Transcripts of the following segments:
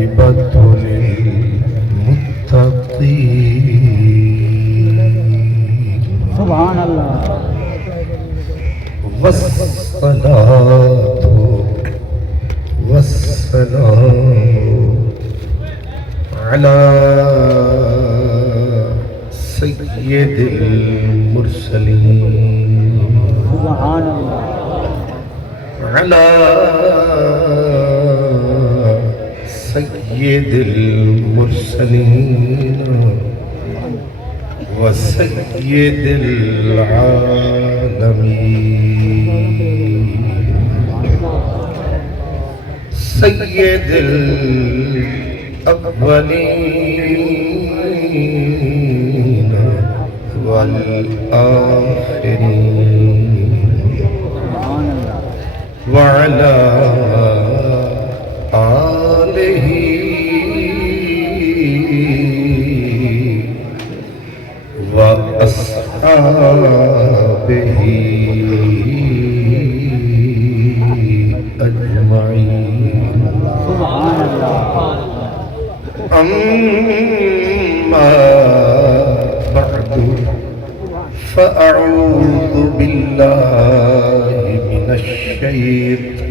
والعاقبة للمتقين سبحان اللہ والصلاة والسلام على سيد المرسلين سبحان اللہ على سيد المرسلين وسيد العالمين سيد الأولين والآخرين وعلى آله وأصحابه أجمعين أما بعد فأعوذ بالله من الشيطان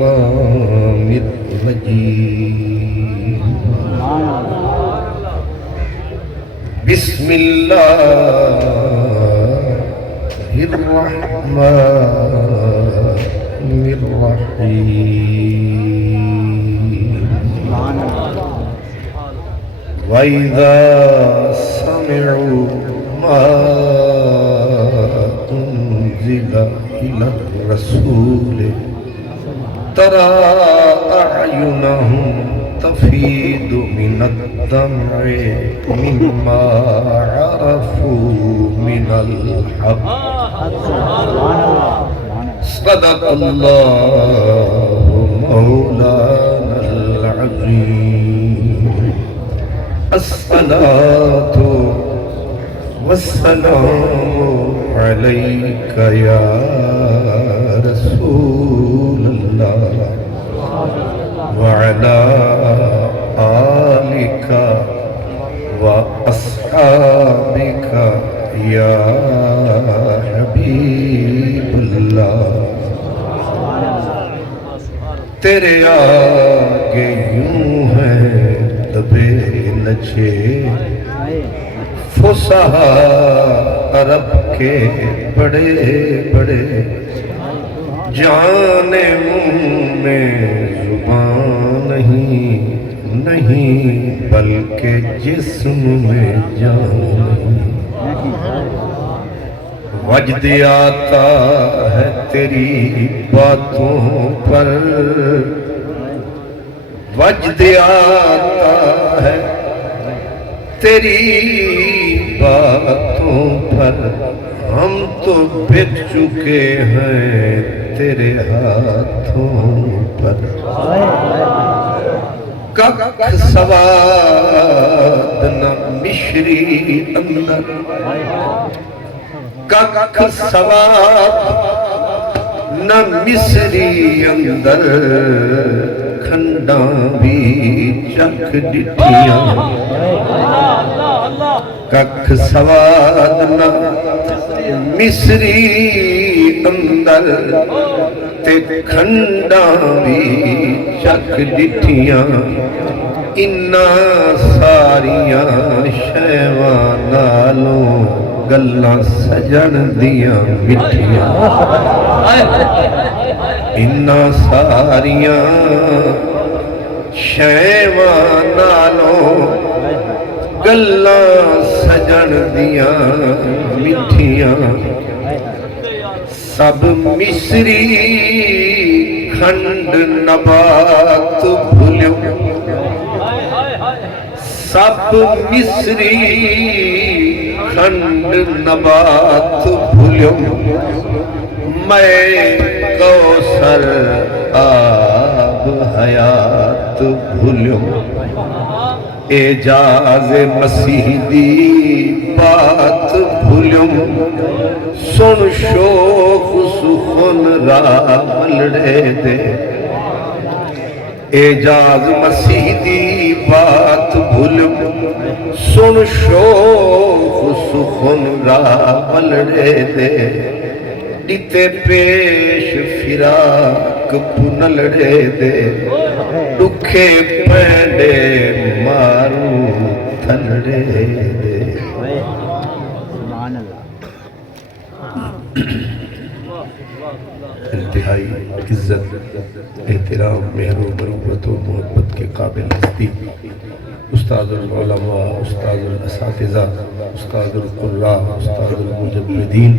الرجيم بسم الله الرحمن الرحيم وإذا سمعوا ما أنزل إلى الرسول ترى أعينهم تفيض من الدمع مما عرفوا من الحق صدق الله مولانا العظيم الصلاة والسلام عليك يا رسول الله وعلى آلك وأصحابك يا حبيب الله تیرے آگے یوں ہیں دبے لچے فصحا عرب کے بڑے بڑے جانے منہ میں زبان نہیں بلکہ جسم میں جان وجد آتا ہے تیری باتوں پر وجد آتا ہے تیری باتوں پر ہم تو بک چکے ہیں تیرے ہاتھوں پر کک سواد نہ مشری اندر کک سواد نہ مصری اندر کھنڈاں بھی چک ڈٹھیاں کک سواد نہ مصری اندر تے کھنڈاں بھی چک ڈٹھیاں انہا ساریاں شیواں نالوں گلاں سجن دیاں مٹھیاں انہا ساریاں شیواں نالوں گلاں سجن دیاں مٹھیاں سب مصری کھنڈ نبات بھولیو سب مصری کھنڈ نبات بھولیو میں کوثر آب حیات بھولیو اعجاز مسیح دی بات بھولیو سن شوق سخن را ملڑے دے اعجاز مسیح دی بات بھولم سن شوق سخن را بلڑے دے دیتے پیش فراق پنلڑے دے دکھے پینڈے مارو تھلڑے دے سبحان اللہ انتہائی عزت احترام مہر و مروت و محبت کے قابل ہستی استاد العلماء استاد الاساتذہ استاد القراء استاد المجددین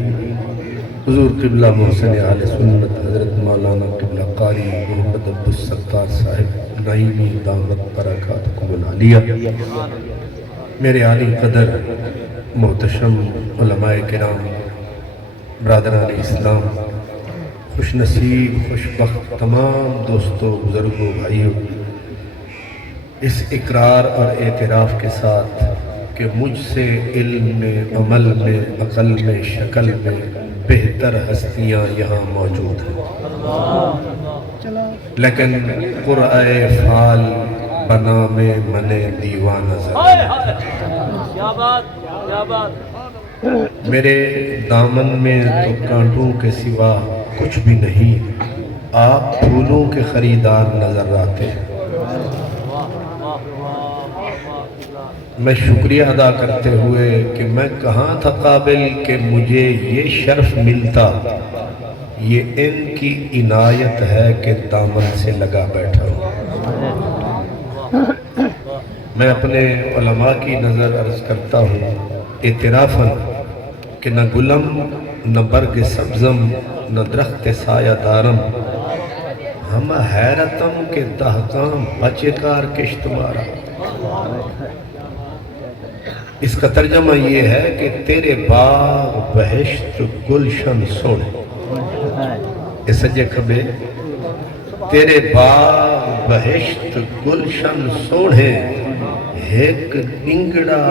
حضور قبلہ محسن اہل سنت حضرت مولانا قبلہ قاری محمد عبدالستار صاحب نعیمی دامت برکاتکم العالیہ، میرے عالی قدر محتشم علماء کرام، برادران اسلام، خوش نصیب خوش بخت تمام دوستوں بزرگوں بھائیوں، اس اقرار اور اعتراف کے ساتھ کہ مجھ سے علم میں عمل میں عقل میں شکل میں بہتر ہستیاں یہاں موجود ہیں، لیکن قرآن فال بنا میں من دیوانہ میرے دامن میں تو کانٹوں کے سوا کچھ بھی نہیں، آپ پھولوں کے خریدار نظر آتے ہیں۔ میں شکریہ ادا کرتے ہوئے کہ میں کہاں تھا قابل کہ مجھے یہ شرف ملتا، یہ ان کی عنایت ہے کہ دامن سے لگا بیٹھا ہوں۔ میں اپنے علماء کی نظر عرض کرتا ہوں اعترافاً کہ نہ گلم نہ برگ سبزم نہ درخت سایہ دارم، ہم حیرتم کے دہقام بچے کار کشت مارا۔ اس کا ترجمہ یہ ہے کہ تیرے باغ بہشت گلشن سونے، اس سجے کھبے تیرے باغ بہشت گلشن سونے، ایک ننگڑا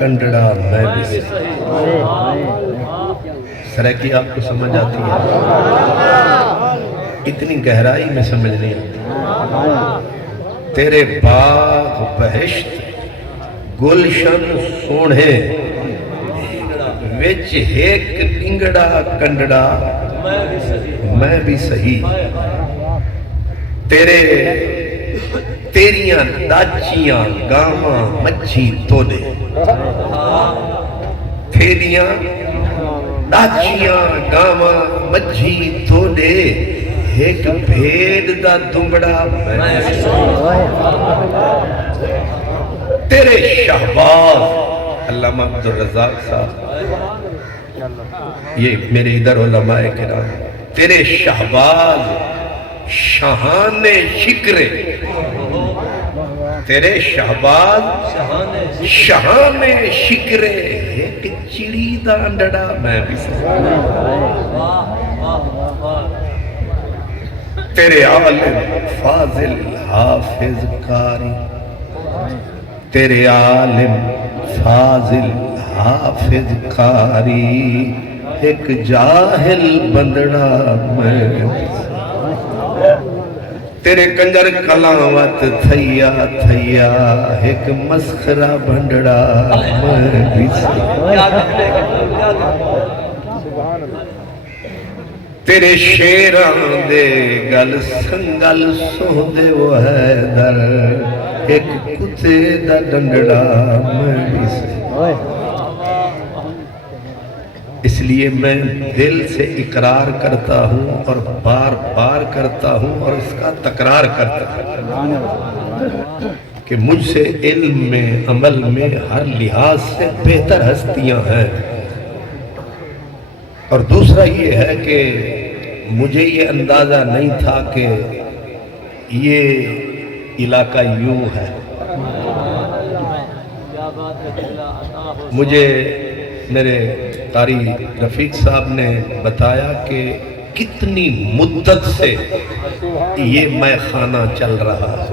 کنڈڑا میں بھی سرائکی آپ کو سمجھ آتی ہے؟ اتنی گہرائی میں سمجھ نہیں آتی۔ تیرے باغ بہشت گلشن سونے وچ ایک ننگڑا کنڈڑا میں بھی صحیح، تیریاں داچیاں گاواں مچھی تولے، تیریاں داچیاں گاواں مچھی تولے، ایک بھیڑ دا دنگڑا میں تیرے شہباز۔ علامہ عبدالرزاق صاحب، یہ میرے ادھر علماء کرام، تیرے شہباز شاہان شکرے، تیرے شہباز شاہان شکرے، ایک چڑی دا انڈڑا میں بھی تیرے عالم فاضل حافظ کاری، تیرے عالم فاضل حافظ کاری، ایک جاہل بندڑا میں تیرے کنجر کلاوت تھیا تھیا، ایک مسخرہ بندڑا میں بھی تیرے شیران دے گل سنگل سو دے وہ حیدر، ایک کتے دا ڈنڈڑا میں بھی سے۔ اس لیے میں دل سے اقرار کرتا ہوں اور بار بار کرتا ہوں اور اس کا تکرار کرتا ہوں کہ مجھ سے علم میں عمل میں ہر لحاظ سے بہتر ہستیاں ہیں، اور دوسرا یہ ہے کہ مجھے یہ اندازہ نہیں تھا کہ یہ علاقہ یوں ہے۔ مجھے میرے قاری رفیق صاحب نے بتایا کہ کتنی مدت سے یہ میں خانہ چل رہا ہے،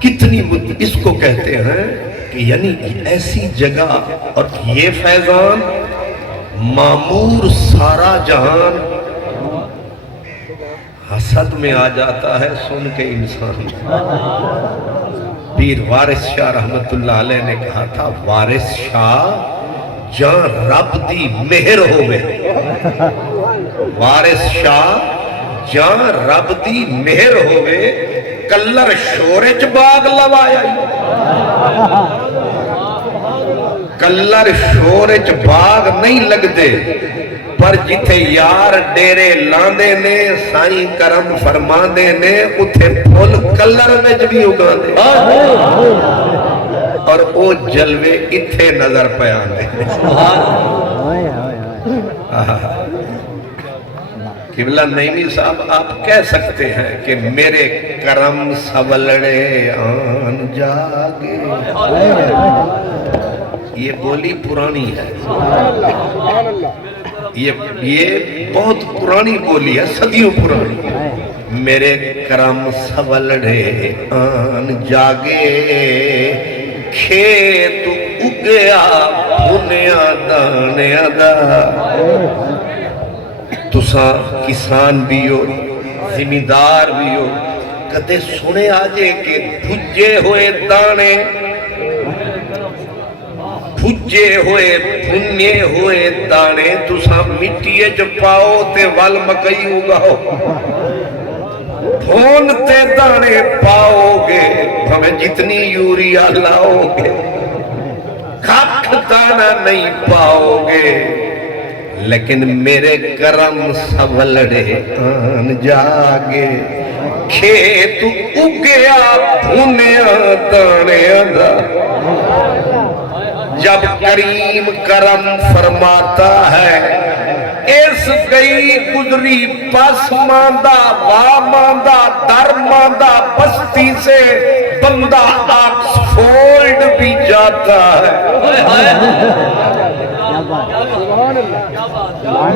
کتنی مدت اس کو کہتے ہیں کہ یعنی ایسی جگہ، اور یہ فیضان معمور سارا جہان حسد میں آ جاتا ہے سن کے انسان. پیر وارث شاہ رحمت اللہ علیہ نے کہا تھا وارث شاہ جان رب دی مہر ہوئے. وارث شاہ جان رب دی مہر ہوئے کلر شورے چ باغ لوایا. کلر شورے چ باغ نہیں لگ دے پر جتھے یار ڈیرے لاندے نے سائیں کرم فرماندے نے اتھے پھول کلر میں بھی اگا دے اور او جلوے اتھے نظر پیان دے. قبلہ نعیمی صاحب آپ کہہ سکتے ہیں کہ میرے کرم سولڑے آن جاگے. یہ بولی پرانی ہے, یہ بہت پرانی بولی ہے, صدیوں پرانی. میرے کرم سولڑے آن جاگے کھیت اگیا بھنیا دانیا دا. تساں کسان بھی ہو زمیندار بھی ہو کدے سنے آجے کہ بھجے ہوئے دانے بھجے ہوئے بھنے ہوئے دانے تساں مٹیے جو پاؤ تے وال مکئی اگاؤ. بھونتے دانے پاؤ گے ہمیں جتنی یوریا لاؤ گے کھک دانا نہیں پاؤ گے. لیکن میرے کرم سولڑے آن جاگے کھیت اگیا بھنیا دانیا دا. جب کریم کرم فرماتا ہے اس گئی گزری پس ماندہ وا ماندہ در ماندہ بستی سے بندہ آکسفورڈ بھی جاتا ہے.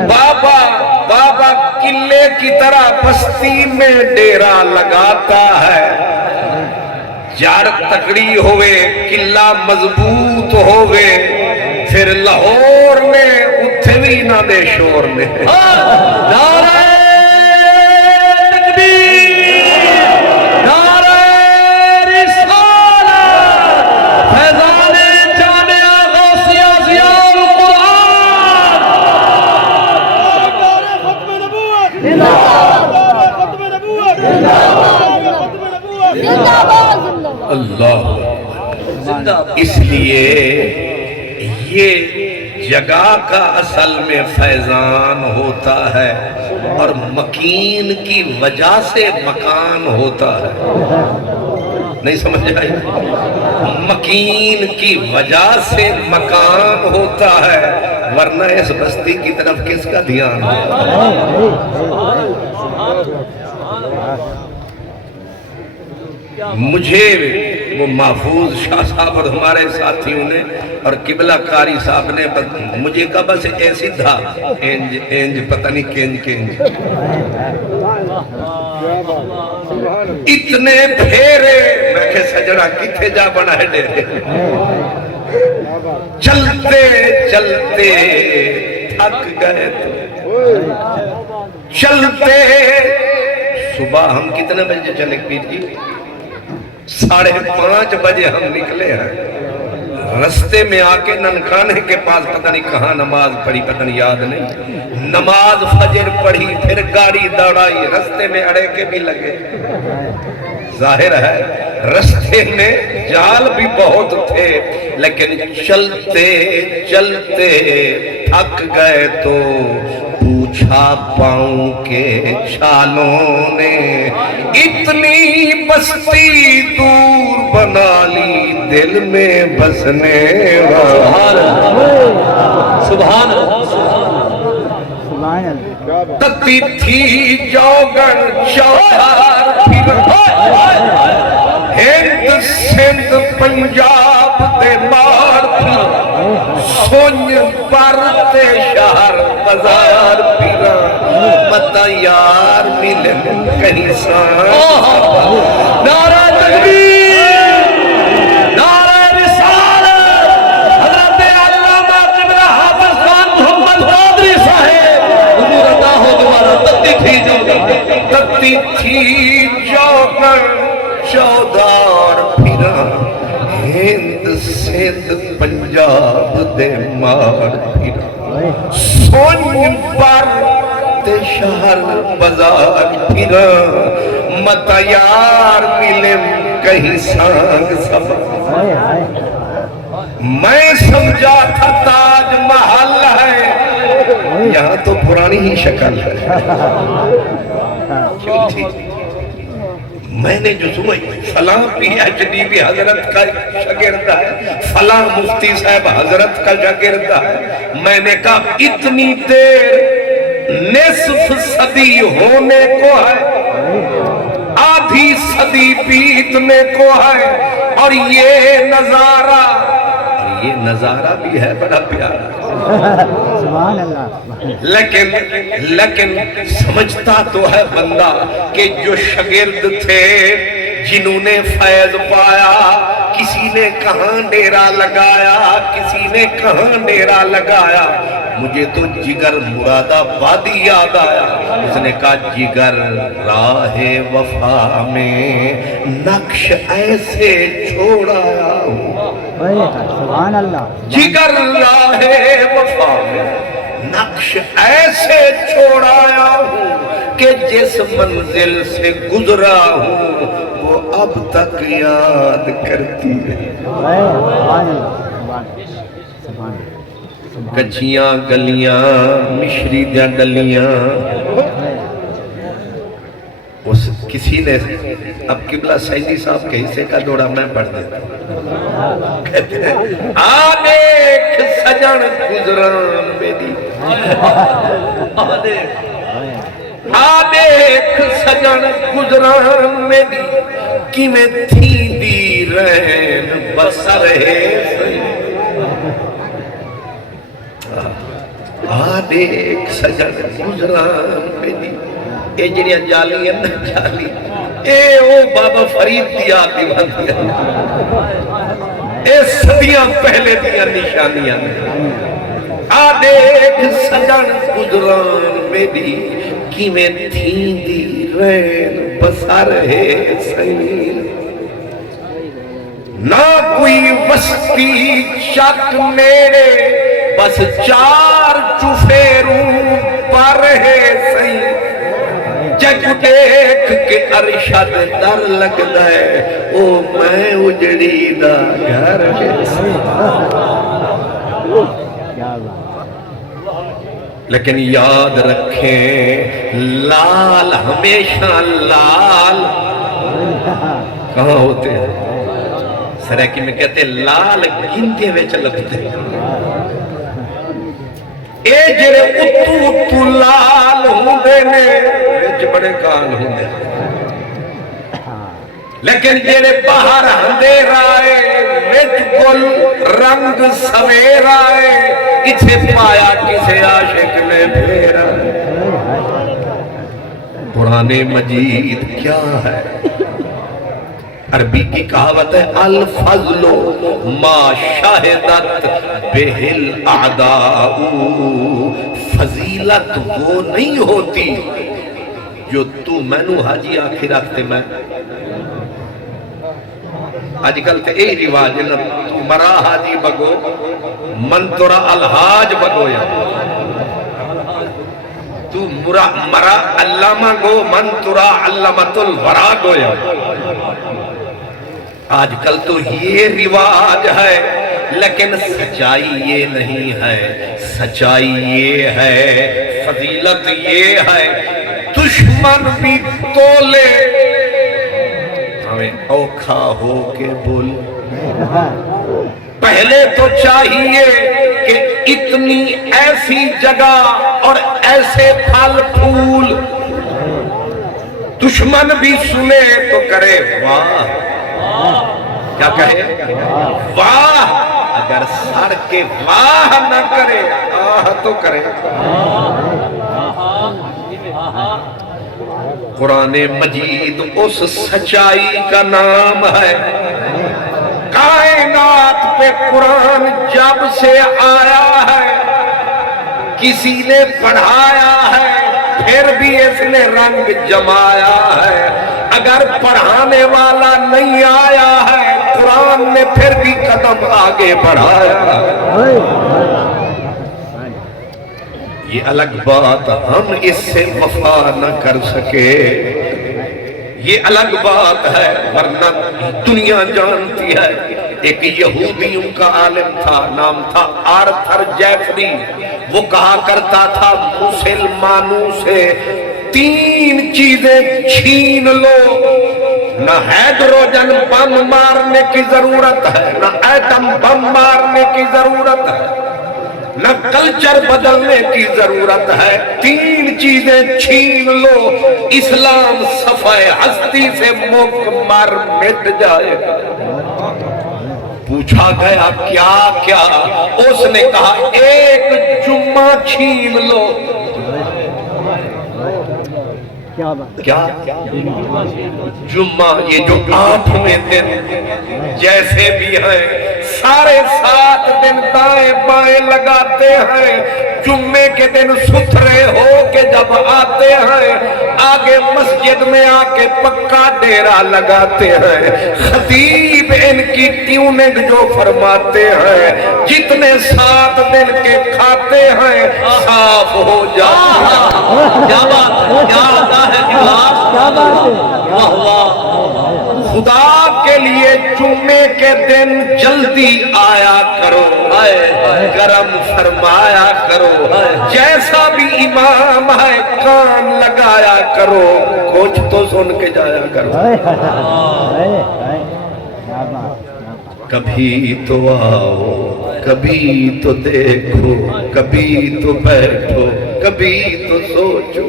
بابا قلعے کی طرح بستی میں ڈیرا لگاتا ہے. جار تکڑی ہوئے قلعہ مضبوط ہوئے پھر لاہور میں اتھے بھی نہ دے شور نے. نعرہ تکبیر نعرہ رسالت فیضان جامعہ غوثیہ ضیاء القرآن. اللہ. اس لیے یہ جگہ کا اصل میں فیضان ہوتا ہے اور مکین کی وجہ سے مکان ہوتا ہے. نہیں سمجھ آئی؟ مکین کی وجہ سے مکان ہوتا ہے ورنہ اس بستی کی طرف کس کا دھیان ہوتا. مجھے وہ محفوظ شاہ صاحب اور ہمارے ساتھیوں نے اور قبلہ قاری صاحب نے مجھے کہا بس ایسی تھا انج پتہ نہیں کینج اتنے پھیرے میں کہ سجڑا کتھے جا بنا ہے ڈیرے. چلتے چلتے تھک گئے چلتے. صبح ہم کتنے بجے چلے پیر جی؟ 5:30 بجے ہم نکلے ہیں. رستے میں آ کے ننکانے کے پاس پتہ نہیں کہاں نماز پڑھی پتہ نہیں یاد نہیں. نماز فجر پڑھی پھر گاڑی دوڑائی رستے میں اڑے کے بھی لگے. ظاہر ہے رستے میں جال بھی بہت تھے لیکن چلتے چلتے تھک گئے تو پوچھا پاؤں کے چھالوں نے اتنی بستی دور بنا لی دل میں بسنے والا. سبحان اللہ. تتی تھی جوگن چوہار پھر ہند سندھ پنجاب دے مار پھر سونج پر تے شہر بازار پھر متا یار ملن کہیں سان. نعرہ تکبیر نعرہ رسالت حضرت علامہ قبلہ حافظ خان محمد قادری صاحب حضور عطا ہو دوبارہ. تتی تھی سدی تھی جوگر چودار پھرا ہند سندھ پنجاب دے مار پھرا سون پر تے شہر بازار پھرا متا یار ملم کہیں سانگ سبا میں سمجھا تھا تاج محل ہے یہاں تو پرانی ہی شکل ہے کیوں تھی میں نے جو سمجھ فلاں پی ایچ ڈی بھی حضرت کا شاگرد ہے فلاں مفتی صاحب حضرت کا شاگرد ہے میں نے کہا اتنی دیر نصف صدی ہونے کو ہے آدھی صدی بیتنے کو ہے اور یہ نظارہ بھی ہے بڑا پیارا سبحان اللہ لیکن سمجھتا تو ہے بندہ کہ جو شاگرد تھے جنہوں نے فیض پایا کسی نے کہاں ڈیرا لگایا کسی نے کہاں ڈیرا لگایا مجھے تو جگر مراد آبادی یاد آیا اس نے کہا جگر راہ وفا میں نقش ایسے چھوڑایا سبحان اللہ جگر راہ وفا میں نقش ایسے چھوڑایا ہوں کہ جس منزل سے گزرا ہوں وہ اب تک یاد کرتی ہے کچھیاں گلیاں مشری دیا ڈلیاں اس کسی نے اب قبلہ سیدی صاحب کے حصے کا دوڑا میں پڑھ دیتا کہتے ہیں آدیکھ سجن گزران بیدی آدیکھ سجن گزران بیدی کی میں تھی دی رہن بسر ہے آدیکھ سجن گزران بیدی اے جنیاں جالی ہیں جالی اے او بابا فرید دیا دیوان دیا اے صدیاں پہلے دیا نشانیاں آدیکھ سجن گزران میری کی میں تھیں دی رین بسر ہے سین نہ کوئی وسطی شک میرے بس چار چفیروں پر ہے سین جگ دیکھ کے ارشد در لگ دائے او میں اجڑی دا گھر لیکن یاد رکھیں لال ہمیشہ لال کہاں ہوتے ہیں سریکی میں کہتے ہیں لال گنتے میں چلپتے اے جڑے اتو لال ہوں دینے ویچ بڑے کان ہوں دینے لیکن جڑے باہر ہندے رائے ویچ گل رنگ سویر آئے اتھے پایا کسے عاشق نے پھیرا قرآن مجید کیا ہے عربی کی کہاوت ہے الفضل ما شاہدت بہل اعداء فضیلت وہ نہیں ہوتی جو تو میں نو حاجی آکھی رکھتے میں آج کل تے اے رواج ہے تو مرا حاجی بگو من ترا الحاج بگو یا تو مرا علامہ گو من ترا علامت الورا گو یا آج کل تو یہ رواج ہے لیکن سچائی یہ نہیں ہے سچائی یہ ہے فضیلت یہ ہے دشمن بھی تولے ہمیں اوکھا ہو کے بولے پہلے تو چاہیے کہ اتنی ایسی جگہ اور ایسے پھل پھول دشمن بھی سنے تو کرے واہ کیا کہے واہ اگر سڑ کے واہ نہ کرے آہ تو کرے قرآن مجید اس سچائی کا نام ہے کائنات پہ قرآن جب سے آیا ہے کسی نے پڑھایا ہے پھر بھی اس نے رنگ جمایا ہے. اگر پڑھانے والا نہیں آیا ہے قرآن نے پھر بھی قدم آگے بڑھایا ہے. یہ الگ بات ہم اس سے وفا نہ کر سکے, یہ الگ بات ہے, ورنہ دنیا جانتی ہے. ایک یہودیوں کا عالم تھا, نام تھا آرتھر جیفری. وہ کہا کرتا تھا مسلمانوں سے 3 چیزیں چھین لو, نہ ہائیڈروجن بم مارنے کی ضرورت ہے, نہ ایٹم بم مارنے کی ضرورت ہے, نہ کلچر بدلنے کی ضرورت ہے. 3 چیزیں چھین لو, اسلام صفحہ ہستی سے مکمر مٹ جائے گا. پوچھا گیا کیا کیا؟ اس نے کہا ایک جمعہ چھین لو. کیا جمعہ؟ یہ جو 8ویں دن جیسے بھی ہیں سارے 7 دن دائیں بائیں لگاتے ہیں, جمعے کے دن ستھرے ہو کے جب آتے ہیں آگے مسجد میں آ کے پکا ڈیرا لگاتے ہیں. خطیب ان کی ٹیوننگ جو فرماتے ہیں جتنے 7 دن کے کھاتے ہیں صاف ہو جاتے ہیں. کیا بات ہے, کیا بات ہے. خدا کے لیے جمعے کے دن جلدی آیا کرو, کرم فرمایا کرو, جیسا بھی امام ہے کان لگایا کرو, کچھ تو سن کے جایا کرو. کبھی تو آؤ, کبھی تو دیکھو, کبھی تو بیٹھو, کبھی تو سوچو,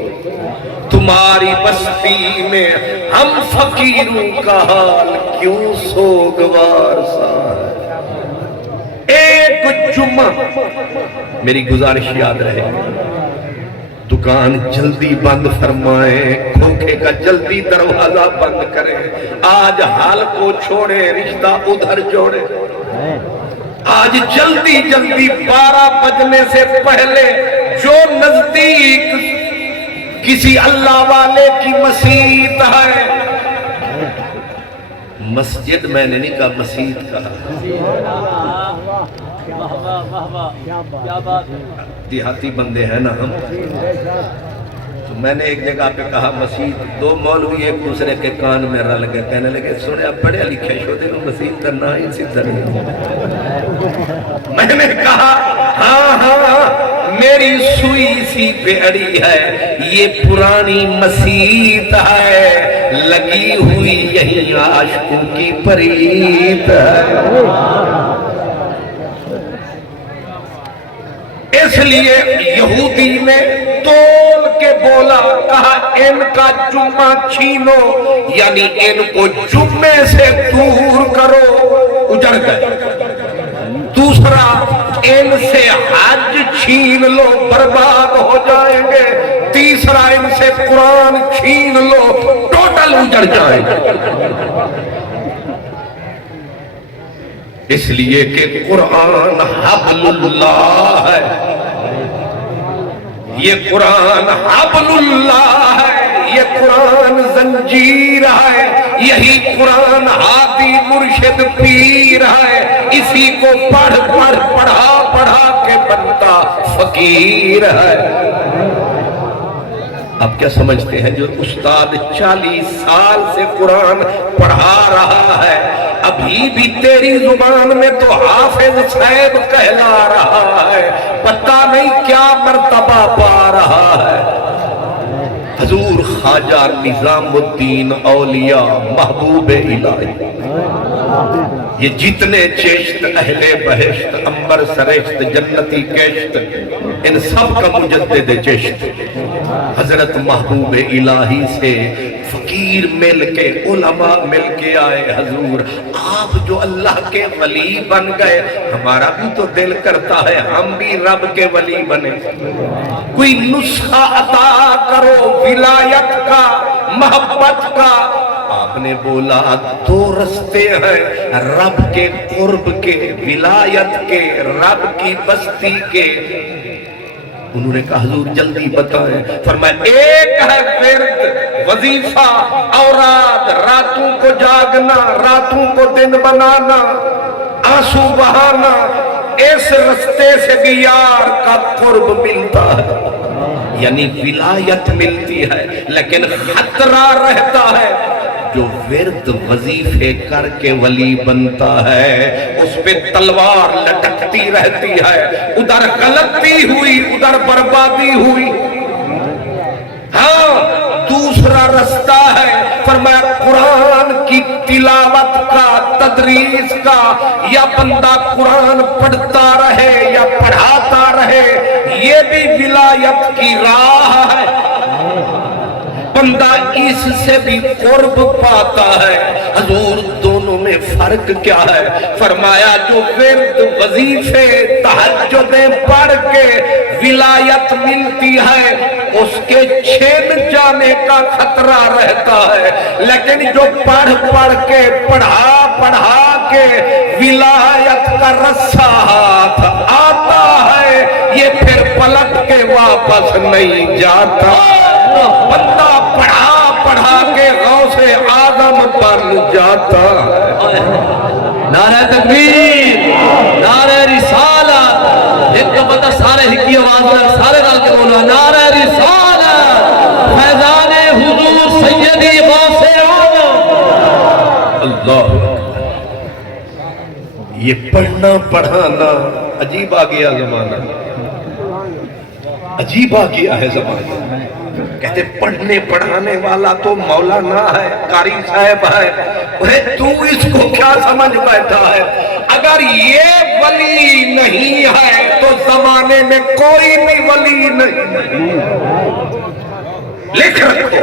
تمہاری بستی میں ہم فقیروں کا حال کیوں سوگوار سا ہے. ایک جمعہ میری گزارش یاد رہے, دکان جلدی بند فرمائیں, کھوکھے کا جلدی دروازہ بند کریں. آج حال کو چھوڑے رشتہ ادھر جوڑے. آج جلدی جلدی 12 بجنے سے پہلے جو نزدیک کسی اللہ والے کی مسجد ہے, مسجد میں نے نہیں کہا مسجد کہا, دیہاتی بندے ہیں نا ہم, تو میں نے ایک جگہ پہ کہا مسجد, 2 مولوی ایک دوسرے کے کان میں رل گئے, کہنے لگے سنے آپ پڑھے لکھے شو دے مسجد کرنا ہی سیدھا نہیں. میں نے کہا ہاں ہاں میری سوئی سی بیڑی ہے, یہ پرانی مسجد ہے, لگی ہوئی یہی عاشقوں کی پریت ہے. اس لیے یہودی نے تول کے بولا, کہا ان کا جمعہ چھینو, یعنی ان کو جمعے سے دور کرو, اجڑ گئے. دوسرا ان سے حج چھین لو, برباد ہو جائیں گے. تیسرا ان سے قرآن چھین لو, ٹوٹل اجڑ جائیں گے. اس لیے کہ قرآن حبل اللہ ہے, یہ قرآن حبل اللہ ہے, یہ قرآن زنجیر ہے, یہی قرآن ہادی مرشد پیر ہے. اسی کو پڑھ پڑھ پڑھا پڑھا کے بنتا فقیر ہے. اب کیا سمجھتے ہیں جو استاد 40 سال سے قرآن پڑھا رہا ہے ابھی بھی تیری زبان میں تو حافظ صاحب کہلا رہا ہے, پتہ نہیں کیا مرتبہ پا رہا ہے. حضور خواجہ نظام الدین اولیاء محبوب الہی, یہ جتنے چشت اہل بہشت انبر سرشت جنتی کشت, ان سب کا مجدد چشت حضرت محبوب الہی سے فقیر مل کے, علماء مل کے آئے. حضور آپ جو اللہ کے ولی بن گئے, ہمارا بھی تو دل کرتا ہے ہم بھی رب کے ولی بنے. کوئی نسخہ عطا کرو ولایت کا, محبت کا. آپ نے بولا 2 رستے ہیں, رب کے قرب کے, ولایت کے, رب کی بستی کے. انہوں نے کہا حضور جلدی بتائیں. فرمایا ایک ہے ورد وظیفہ اوراد، راتوں کو جاگنا، راتوں کو دن بنانا، آنسو بہانا، اس رستے سے بھی یار کا قرب ملتا ہے، یعنی ولایت ملتی ہے، لیکن خطرہ رہتا ہے. جو ورد وظیفے کر کے ولی بنتا ہے اس پہ تلوار لٹکتی رہتی ہے، ادھر غلطی ہوئی ادھر بربادی ہوئی. ہاں دوسرا رستہ ہے، فرمایا قرآن کی تلاوت کا، تدریس کا، یا بندہ قرآن پڑھتا رہے یا پڑھاتا رہے، یہ بھی ولایت کی راہ ہے. بندہ اس سے بھی قرب پاتا ہے. حضور دونوں میں فرق کیا ہے؟ فرمایا جو ورد وظیفے تہجدیں پڑھ کے ولایت ملتی ہے اس کے چھن جانے کا خطرہ رہتا ہے، لیکن جو پڑھ کے پڑھا کے ولایت کا رسہ ہاتھ آتا ہے یہ پھر پلٹ کے واپس نہیں جاتا. بندہ پڑھا کے غوث اعظم بن جاتا ہے. نعرہ تکبیر، نعرہ رسالت. ایک بندہ سارے ہکی آواز میں سارے رل کے بولو نعرہ رسالت، فیضان حضور سیدی غوث اعظم. اللہ یہ پڑھنا پڑھانا عجیب آ گیا زمانہ، عجیب آ گیا ہے زمانہ. کہتے پڑھنے پڑھانے والا تو مولانا ہے، قاری صاحب ہے، تو اس کو کیا سمجھ بیٹھا ہے؟ اگر یہ ولی نہیں ہے تو زمانے میں کوئی بھی ولی نہیں. لکھ رکھو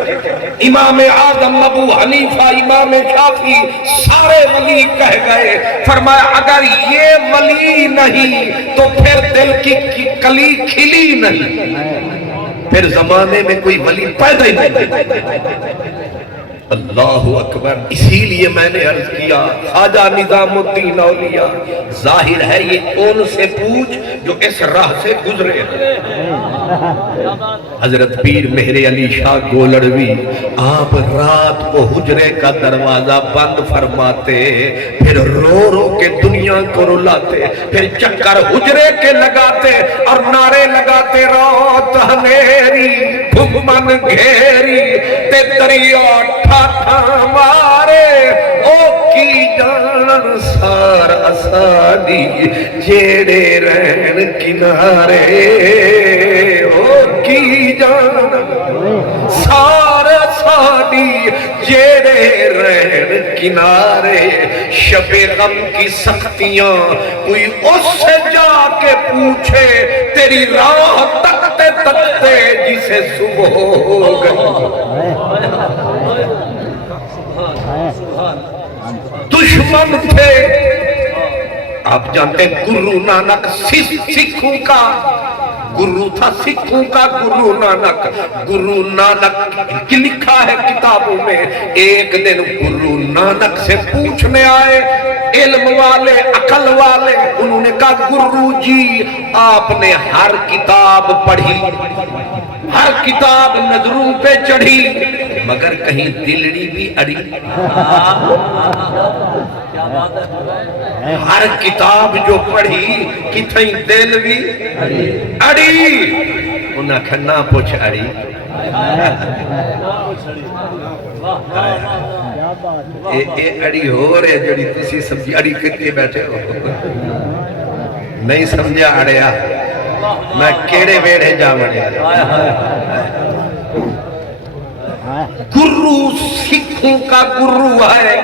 امام اعظم ابو حنیفہ، امام شافعی سارے ولی کہہ گئے. فرمایا اگر یہ ولی نہیں تو پھر دل کی کلی کھلی نہیں، پھر زمانے میں کوئی ولی پیدا ہی نہیں. اللہ اکبر. اسی لیے میں نے عرض کیا خواجہ نظام الدین اولیاء ظاہر ہے یہ کون سے پوچھ جو اس راہ سے گزرے ہیں. حضرت پیر مہر علی شاہ گولڑوی آپ رات کو حجرے کا دروازہ بند فرماتے، پھر رو رو کے دنیا کو رلاتے، پھر چکر حجرے کے لگاتے اور نعرے لگاتے رات ہنیری بھمن گھیری تے دریا ٹھاٹھا مارے او کی جان سار اسادی جیڑے رہن کنارے. او کی جان سار اسادی جیڑے رہن کنارے. شب غم کی سختیاں کوئی اس سے جا کے پوچھے، تیری راہ تکتے تکتے جسے صبح ہو گئی. دشمن تھے آپ جانتے ہیں، گرو نانک سکھوں کا گرو تھا، سکھوں کا گرو نانک. گرو نانک کی لکھا ہے کتابوں میں، ایک دن گرو نانک سے پوچھنے آئے علم والے عقل والے. انہوں نے کہا گرو جی آپ نے ہر کتاب پڑھی، ہر کتاب نظروں پہ چڑھی، مگر کہیں دلڑی بھی اڑی. ہر کتاب جو پڑھی کتھیں دل بھی اڑی. انہاں کھنا پوچھ اڑی. اے اڑی ہو رہے جڑی تسی سمجھی اڑی کتے بیٹھے ہو. نہیں سمجھا اڑیا میں کیڑے ویڑے جا وڑیا. گرو سکھوں کا گرو ہے،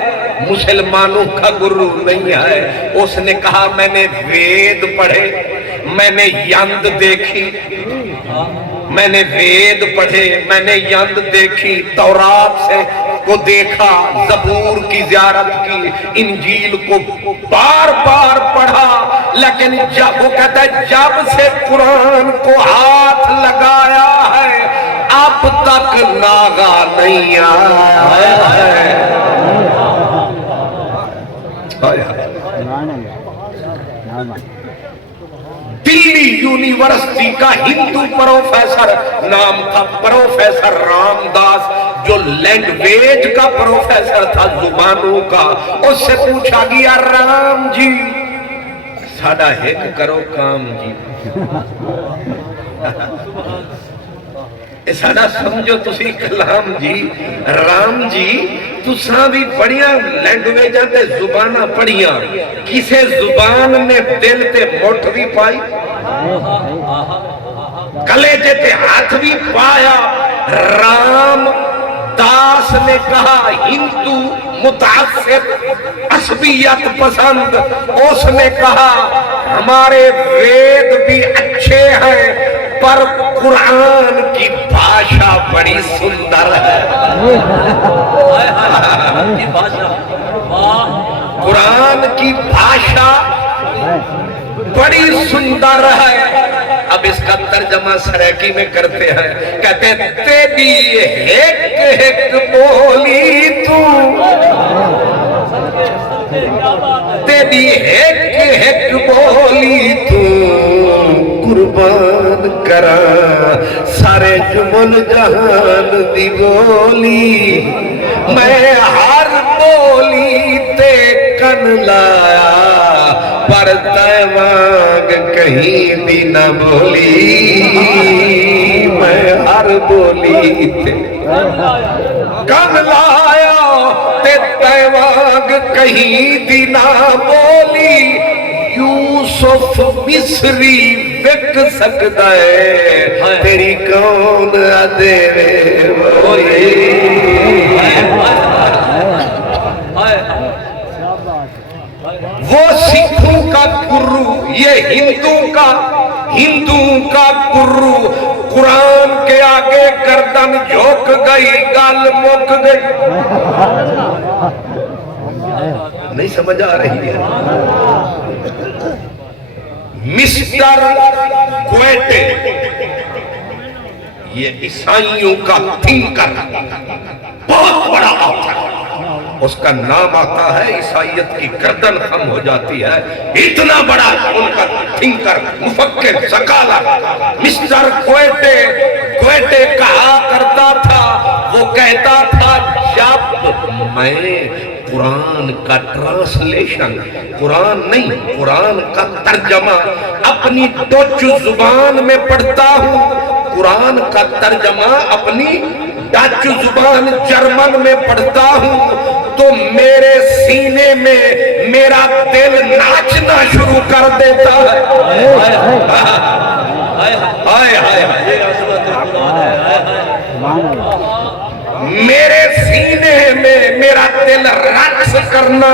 مسلمانوں کا گرو نہیں ہے. اس نے کہا میں نے وید پڑھے، میں نے یند دیکھی، میں نے وید پڑھے، میں نے یند دیکھی، تورات سے کو دیکھا، زبور کی زیارت کی، انجیل کو بار بار پڑھا، لیکن جب وہ کہتا ہے جب سے قرآن کو ہاتھ لگایا ہے اب تک ناغا نہیں آیا ہے. دلی یونیورسٹی یونیورسٹی کا ہندو پروفیسر، نام تھا پروفیسر رام داس، جو لینگویج کا پروفیسر تھا، زبانوں کا۔ اس سے پوچھا گیا رام جی ساڑا ایک کرو کام جی، ساڑا سمجھو تسی کلام جی، رام جی تساں بھی پڑھیاں لینگویجاں تے زباناں پڑھیاں، کسے زبان نے دل تے مٹھ بھی پائی، کلیجے تے ہاتھ بھی پایا۔ رام داس نے کہا ہندو متعصب عصبیت پسند، اس نے کہا ہمارے وید بھی اچھے ہیں پر قرآن کی بھاشا بڑی سندر ہے، قرآن کی بھاشا بڑی سندر ہے۔ اب اس کا ترجمہ سریکی میں کرتے ہیں، کہتے ہیں تیری ایک ایک بولی تو، تیری ایک ایک بولی تو قربان کرا سارے جمل جہان دی بولی، میں ہر بولی تے کن لایا پر تے وانگ کہیں بھی نہ بولی، میں ہر بولی تے کن لایا تے وانگ کہیں بھی نہ بولی۔ یوسف مصری وک سکتا ہے تیری کون ادھیرے بولی، وہ سکھوں کا گرو، یہ ہندو کا گرو، قرآن کے آگے گردن جھوک گئی، گل مک گئی۔ نہیں سمجھ آ رہی ہے؟ مسٹر گویٹے یہ عیسائیوں کا تھنکر، بہت بڑا آتھر، اس کا نام آتا ہے عیسائیت کی گردن خم ہو جاتی ہے، اتنا بڑا ان کا تھنکر، مفکر، سکالر مسٹر گویٹے کہا کرتا تھا، وہ کہتا تھا جب میں قرآن کا ٹرانسلیشن، قرآن نہیں قرآن کا ترجمہ اپنی ڈچ زبان میں پڑھتا ہوں، قرآن کا ترجمہ اپنی ڈچ زبان جرمن میں پڑھتا ہوں، تو میرے سینے میں میرا دل ناچنا شروع کر دیتا ہے، میرے سینے میں میرا دل رقص کرنا،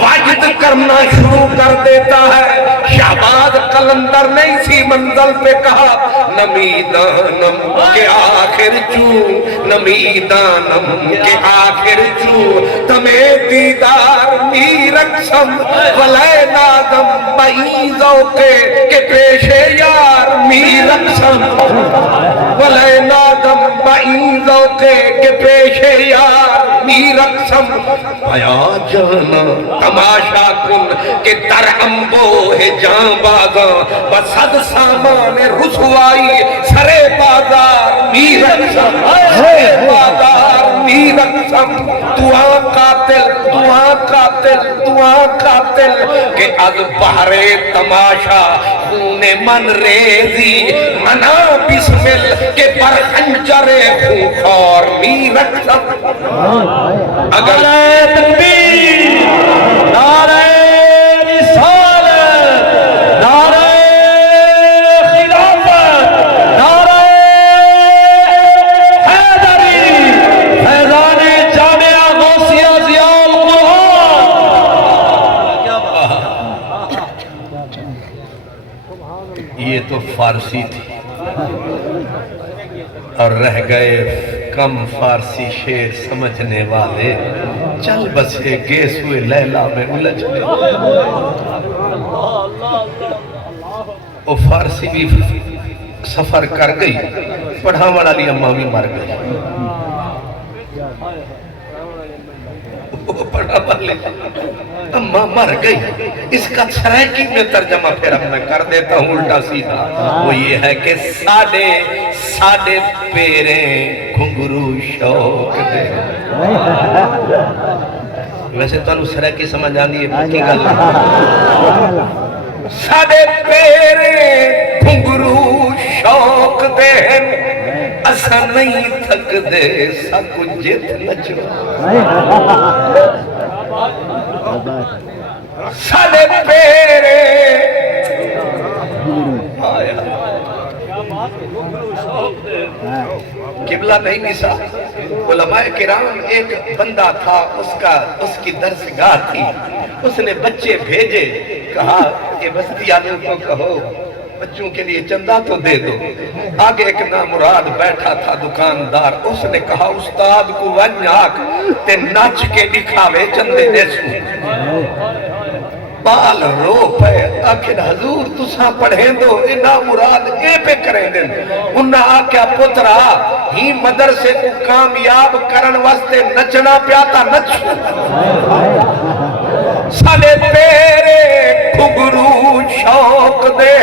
واجد کرنا شروع کر دیتا ہے۔ شہباز قلندر نے اسی منزل پہ کہا نمیدانم کے آخر چوں، نمیدانم کے آخر چوں، تمہیں دیدار می رقصم ولے نادم بعیزوں کے پیش یار می رقصم، ولے نادم بعیزوں کے پیش یار می رقصم، آیا جانا تماشا کن کہ در انبو ہے جان بازاں، بسد سامان رسوائی سرے بازار می رقصم، سرے بازار می رقصم، دعا قاتل دعا قاتل دعا قاتل کہ از بحر تماشا خون من ریزی منا بسمل کہ پر خنجر خونخوار می رقصم۔ اگر تکبیر، نعرہ رسالت، نعرہ خلافت، نعرہ حیدری، فیضان جامعہ غوثیہ ضیاء القرآن۔ یہ تو فارسی تھی اور رہ گئے کم فارسی شعر سمجھنے والے، چل بسے گیسوئے لیلا میں الجھنے، وہ فارسی بھی سفر کر گئی، پڑھا والی اماں بھی مر گئی، وہ پڑھا والے اماں مر گئی. اس کا سرائکی میں ترجمہ پھر اب میں کر دیتا ہوں الٹا سیدھا. وہ یہ ہے کہ ساڑے پیریں گھنگرو شوق دے. ویسے تو سرائکی سمجھ آنی ہے پکی گل. ساڑے پیریں گھنگرو شوق دے اسا نہیں تھک دے سکو جت نچو. ساڑے پیرے قبلہ نہیں نسا. علماء کرام ایک بندہ تھا اس کی درسگاہ تھی. اس نے بچے بھیجے کہا کہ بستی والوں کو کہو بچوں کے لیے چندہ تو دے دو. آگے ایک نامراد بیٹھا تھا دکاندار. اس نے کہا استاد کو ونیاک تے ناچ کے دکھاوے چندے دیسو. بال رو پہ آخر حضور تساں پڑھیں دو اے نامراد اے پہ کریں دیں. انہاں آکیا پترا ہی مدرسے کو کامیاب کرن واسطے نچنا پیاتا نچو. ساڑے پیرے گھنگرو شوق دے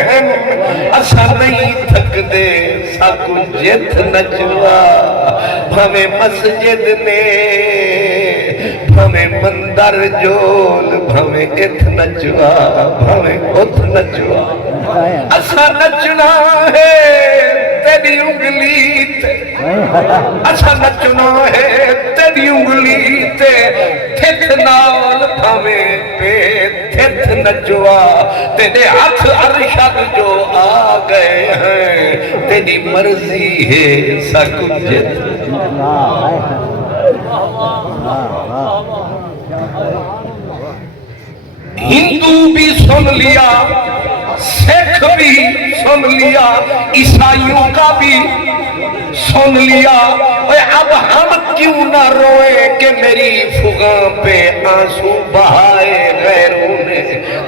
اسا نہیں تھک دے ساکو جت نچوا. بھویں مسجد نے بھویں مندر جول بھویں ات نچوا بھویں ات نچوا. اسا نچنا ہے تیری انگلی تے. اسا نچنا ہے تیری انگلی تے. تھت نال بھویں پہ تھت نچوا. تیرے ہاتھ ارشد جو آ گئے ہیں تیری مرضی ہے سکو جت. ہندو بھی سن لیا سکھ بھی سن لیا عیسائیوں کا بھی سن لیا. اب ہم کیوں نہ روئے کہ میری فغاں پہ آنسو بہائے غیروں نے.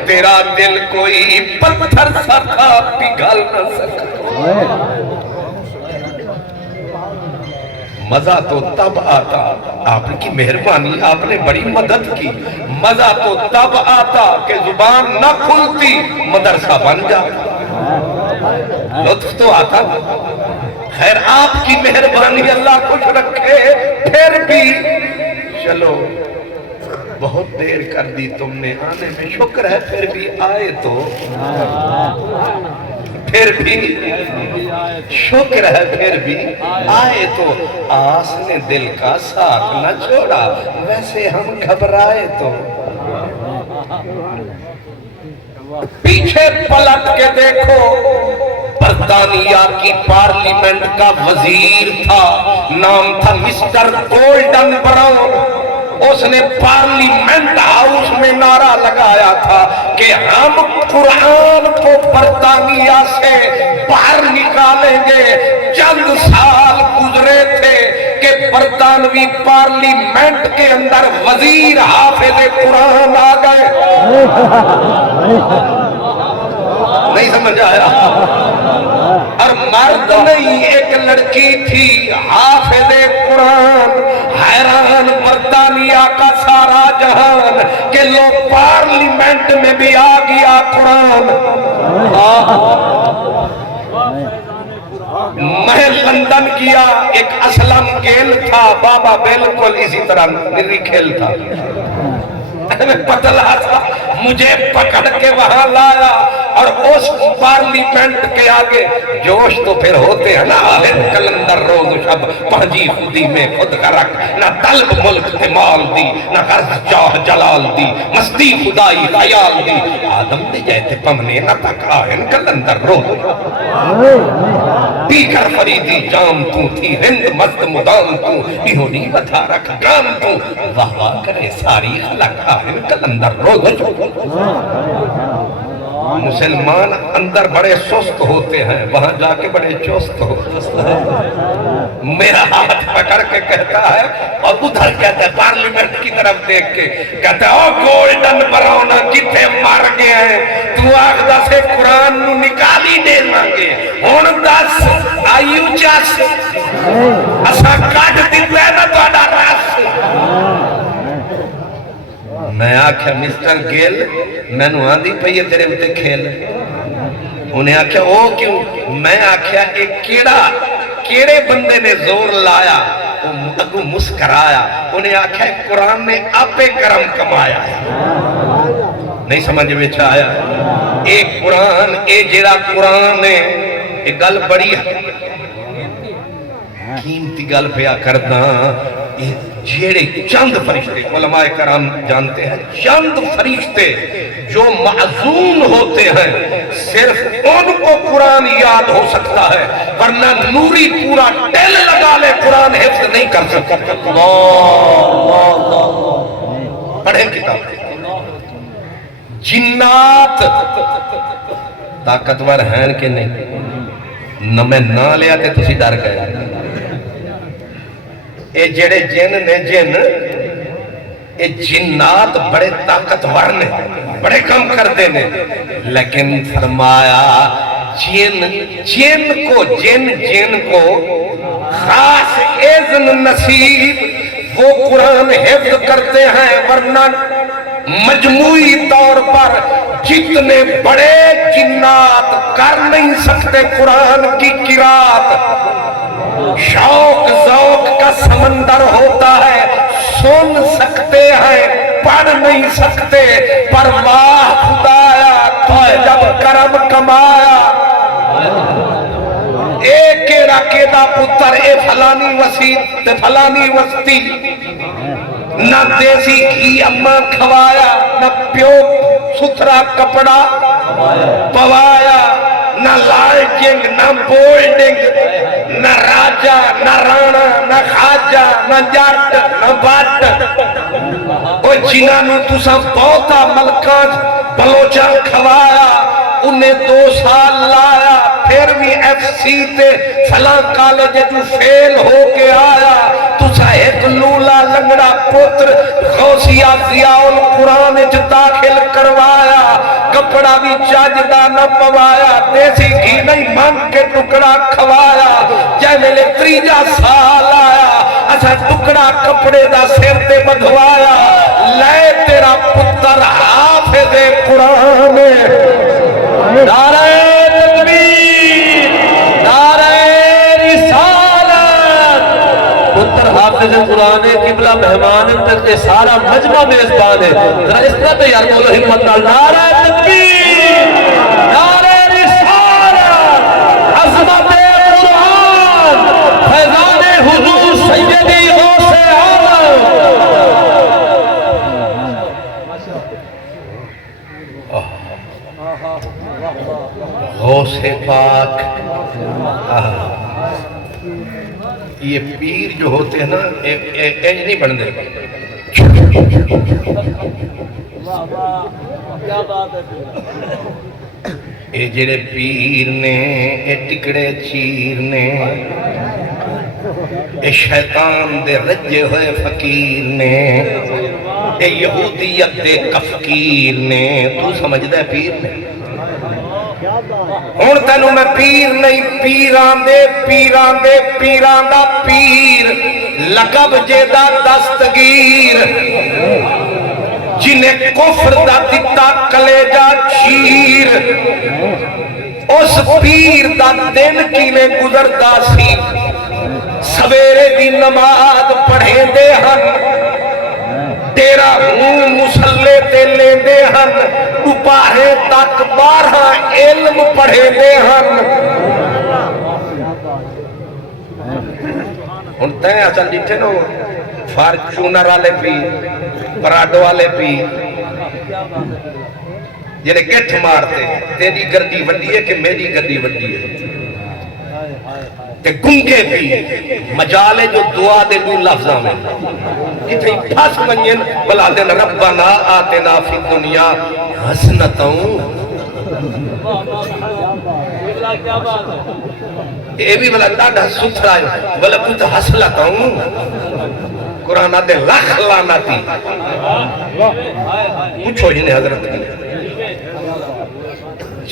تیرا دل کوئی پتھر سا تھا پگھل نہ سکا. مزہ تو تب آتا آپ کی مہربانی آپ نے بڑی مدد کی. مزہ تو تب آتا کہ زبان نہ کھلتی مدرسہ بن جاتا. لطف تو آتا. خیر آپ کی مہربانی اللہ خوش رکھے. پھر بھی چلو بہت دیر کر دی تم نے آنے میں شکر ہے. پھر بھی آئے تو پھر بھی شکر ہے. پھر بھی آئے تو آس نے دل کا ساتھ نہ چھوڑا. ویسے ہم گھبرائے تو پیچھے پلٹ کے دیکھو. برطانیہ کی پارلیمنٹ کا وزیر تھا. نام تھا مسٹر گولڈن براؤن. اس نے پارلیمنٹ ہاؤس میں نعرہ لگایا تھا کہ ہم قرآن کو برطانیہ سے باہر نکالیں گے. چند سال گزرے تھے کہ برطانوی پارلیمنٹ کے اندر وزیر حافظ قرآن آ گئے. نہیں سمجھ آیا. اور مرد نہیں ایک لڑکی تھی حافظ قرآن. حیران برطانیہ کا سارا جہان کہ لو پارلیمنٹ میں بھی آ گیا قرآن. میں لندن کیا. ایک اسلم گیل تھا. بابا بالکل اسی طرح نری کھیل تھا. میں پتلا تھا. مجھے پکڑ کے وہاں لایا اور اس پارلیمنٹ کے آگے جوش تو پھر ہوتے ہیں نا. آہن کلندر روز شب پہنجی خودی میں خود غرق. نہ طلب ملک تے مال دی نہ غرض جاہ جلال دی. مستی خدائی خیال دی. آدم دے جیتے پمنے نہ تک آہن کلندر روز. پی کر فریدی جام تو تھی ہند مست مدام تو. بیہونی بتا رکھ گام تو. واہ واہ کرے ساری خلق آہن کلندر روز. مسلمان اندر بڑے سست ہوتے ہیں وہاں جا کے بڑے چست ہوتے ہیں. میرا ہاتھ پکڑ کے کہتا ہے اور ادھر کہتا ہے پارلیمنٹ کی طرف دیکھ کے کہتا ہے او گولڈن براؤن کتے مار گئے ہیں. تو آخدہ سے قرآن نو نکالی دے مانگے. ہون دس آئیو چاس اسا کٹ دیتا ہے نا تو اڈا راس. میں آکھیا مسٹر گیل میں نو آندھی پہیے تیرے ہوتے کھیل انہیں آکھیا او کیوں میں آکھیا ایک کیڑے بندے نے زور لایا اگو مسکرایا انہیں آکھیا قرآن نے آپ کرم کمایا نہیں سمجھ میں آیا ایک قرآن اے جڑا قرآن ہے ایک گل بڑی قیمتی گل پیا کرنا جیڑے چند فرشتے علماء کرام جانتے ہیں چند فرشتے جو معزون ہوتے ہیں صرف ان کو قرآن یاد ہو سکتا ہے ورنہ نوری پورا ٹیل لگا لے قرآن حفظ نہیں کر سکتا پڑھیں کتاب جنات طاقتور ہیں کہ نہیں نہ میں نہ لیا تے تسی ڈر گئے اے جڑے جن نے جن اے جنات بڑے طاقتور نے بڑے کم کر دینے لیکن فرمایا جن کو خاص اذن نصیب وہ قرآن حفظ کرتے ہیں ورنہ مجموعی طور پر جتنے بڑے جنات کر نہیں سکتے قرآن کی قرات شوق ذوق کا سمندر ہوتا ہے سن سکتے ہیں پڑھ نہیں سکتے پر واہ خدایا تو جب کرم کمایا ایک راکیدہ پتر اے فلانی وسیع تے فلانی وسطی نہ دیسی گھی اماں کھوایا نہ پیو ستھرا کپڑا پوایا نہ لالچنگ نہ بولڈنگ نہ راجہ نہ رانا نہ خاجہ نہ جٹ نہ بٹ وہ جنہوں تساں بہتا ملکان بلوچاں کھوایا انہیں 2 سال لایا پھر بھی ایف سی تے فلاں کالج جو فیل ہو کے آیا تسا ایک لولا لنگڑا پتر غوثیہ ضیاء القرآن جو داخل کروایا کپڑا بھی چاجدہ نہ پوایا دیسی گھی نہیں مانگ کے ٹکڑا کھوایا جائے میں لے 3 سال آیا اسا ٹکڑا کپڑے دا سر تے بدھوایا لے تیرا پتر حافظ قرآن نعرہ تکبیر نعرہ رسالت پتر حافظ قرآن قبلہ مہمان تک سارا مجمع میزبان ہے ذرا اس طرح تو یار بولو ہمت نعرہ تکبیر نعرہ رسالت عظمت قرآن فیضان حضور سیدی غوث اعظم غوث پاک یہ پیر جو ہوتے ہیں نا ایج نہیں بن دے اے جڑے پیر نے اے ٹکڑے چیر نے اے شیطان دے رجے ہوئے فقیر نے اے یہودیت دے کفکیر نے تو سمجھ دے پیر نے ہون تینوں میں پیر نہیں پیران دے دا پیر لقب جیدہ دستگیر جنہیں کفر دا دتا کلیجہ چیر اس پیر دا دن کی میں گزردا سی سویرے دی نماز پڑھیں دے ہن تیرا ہوں مسلے تے لیں دے ہن دوپہرے تک 12 علم پڑھے دے ہن ان تین اصل جیٹھے نو فارچونر والے پی پراڈو والے پی جنہیں گٹھ مارتے تیری گردی وڈی ہے کہ میری گردی وڈی ہے تے گنگے بھی مجالے جو دعا دے دو لفظاں میں جتھے پھاس منین بلا دین ربنا آتنا فی الدنیا حسنتوں اے بھی بلا دادا ستھرا ہے بلا کچھ حسلتوں قرآن آدھے لکھ لانا تھی پوچھو جنہیں حضرت کی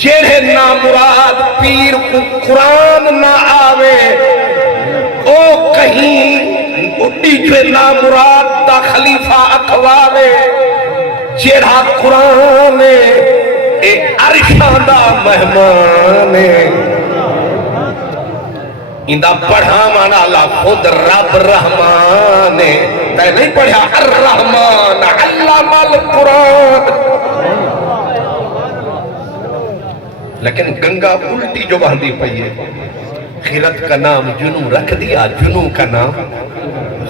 جیڑے نامراد پیر کو قرآن نہ آوے او کہیں اٹھی جو نامراد دا خلیفہ اکھواوے جیڑا قرآن اے عرشاں دا مہمان اندہ پڑھاوان والا خود رب رحمان تے نہیں پڑھا الرحمن علم القرآن لیکن گنگا الٹی جو باندھی پئی ہے خیرت کا نام جنو رکھ دیا جنو کا نام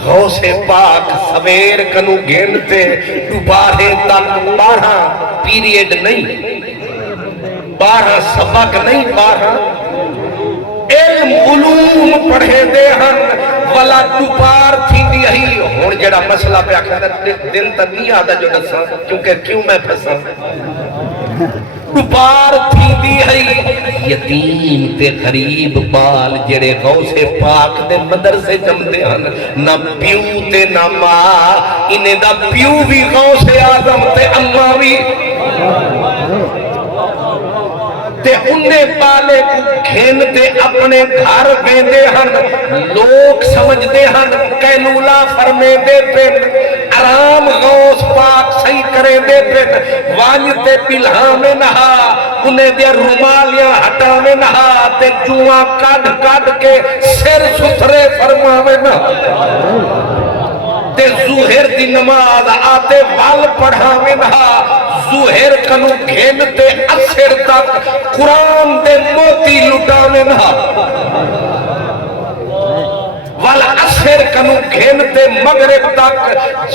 غوث پاک سویر کنو گھنتے دوبارے تک 12 پیریڈ نہیں 12 سبق نہیں 12 علم علوم پڑھے دے ہن والا دوبار تھی دی ہی ہون جڑا مسئلہ پہ آکھا دل تا نہیں آدھا جو دساں کیونکہ کیوں میں پھساں دوبار تھی دی ہے یتیم تے غریب بال جڑے غوث پاک دے مدرسے جمدے ہن نہ پیو تے نہ ماں انہیں دا پیو بھی غوث آدم تے اماں بھی تے انہیں پالے کو کھین تے اپنے گھر بیندے ہن لوگ سمجھ دے ہن کینولا فرمے دے پن آرام غوث پاک صحیح کرے دے پن والتے پلہاں میں نہا انہیں دے رومالیاں ہٹا میں نہا تے جوہاں کڑ کے سر ستھرے فرما میں نہا تے زہر دی نماز آتے وال پڑھا میں نہا زہر کنو گھنتے اثر تک قرآن دے موتی لٹا میں نہا والا اثر کنو گھنتے مغرب تک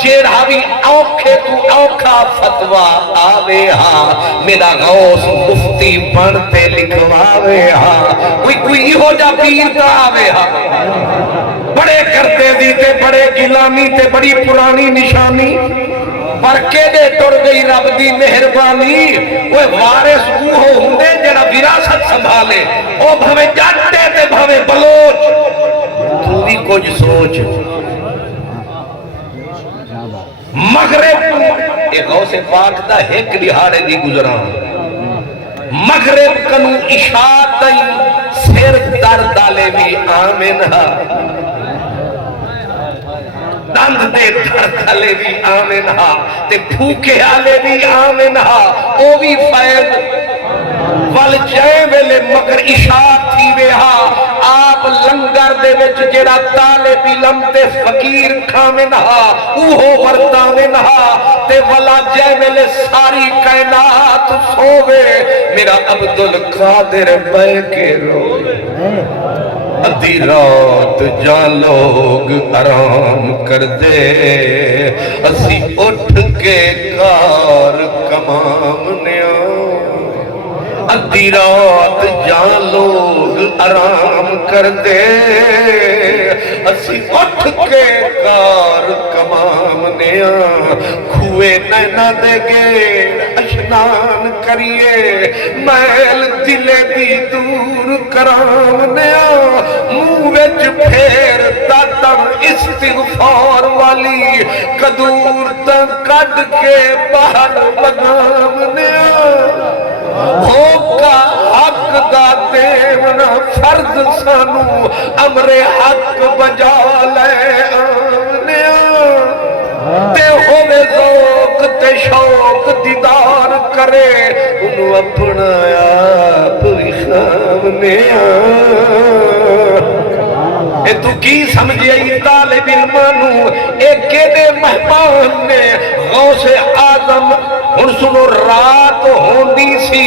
جیڑا بھی اوکھے تو اوکھا فتوہ آوے ہاں میرا غوث مفتی بنتے لکھواوے ہاں کوئی ہو جا پیر تا آوے ہاں بڑے کرتے دیتے بڑے گلامی تے بڑی پرانی نشانی پر کے دے ٹر گئی رب دی مہربانی وہ وارث اوہ ہوندے جڑا وراثت سنبھالے او بھویں جاتے تے بھویں بلوچ تو بھی کچھ سوچ مغرب ایک غوث پاک دا ایک لہاڑے دی گزران مغرب کنو اشاعت سر در دالے بھی آمین ہا دند دے در دالے بھی آمین ہا تے پھوکے آلے بھی آمین ہا او بھی فیض وال جائے ویلے مگر اشاعت تھی وے ہا آپ لنگر دے وچ جڑا تالے بھی لمتے فقیر کھامن ہا اوہو ورتاون ہا تے والا جائے ویلے ساری کائنات سووے میرا عبدالقادر بے کے روئے ادھی رات جان لوگ آرام کر دے اسی اٹھ کے کار کمامنیا ادھی رات جان لوگ آرام کر دے اسی اٹھ کے کار کمامنیا کھوئے نینا دے گے اشنان کریے محل دلے دی دور کرامنیا مووچ پھیر داتم استغفار والی قدور تن کڈ کے باہر لگامنیا ہوکا حق دا دیونا فرض سانو امر حق بجا لے آنیا تے ہوئے ذوق تے شوق دیدار کرے انہوں اپنا آپ بھی خامنیا اے تو کی سمجھے یہ طالب علمانو ایک دے مہمان نے غوث آدم ان سنو رات ہوندی سی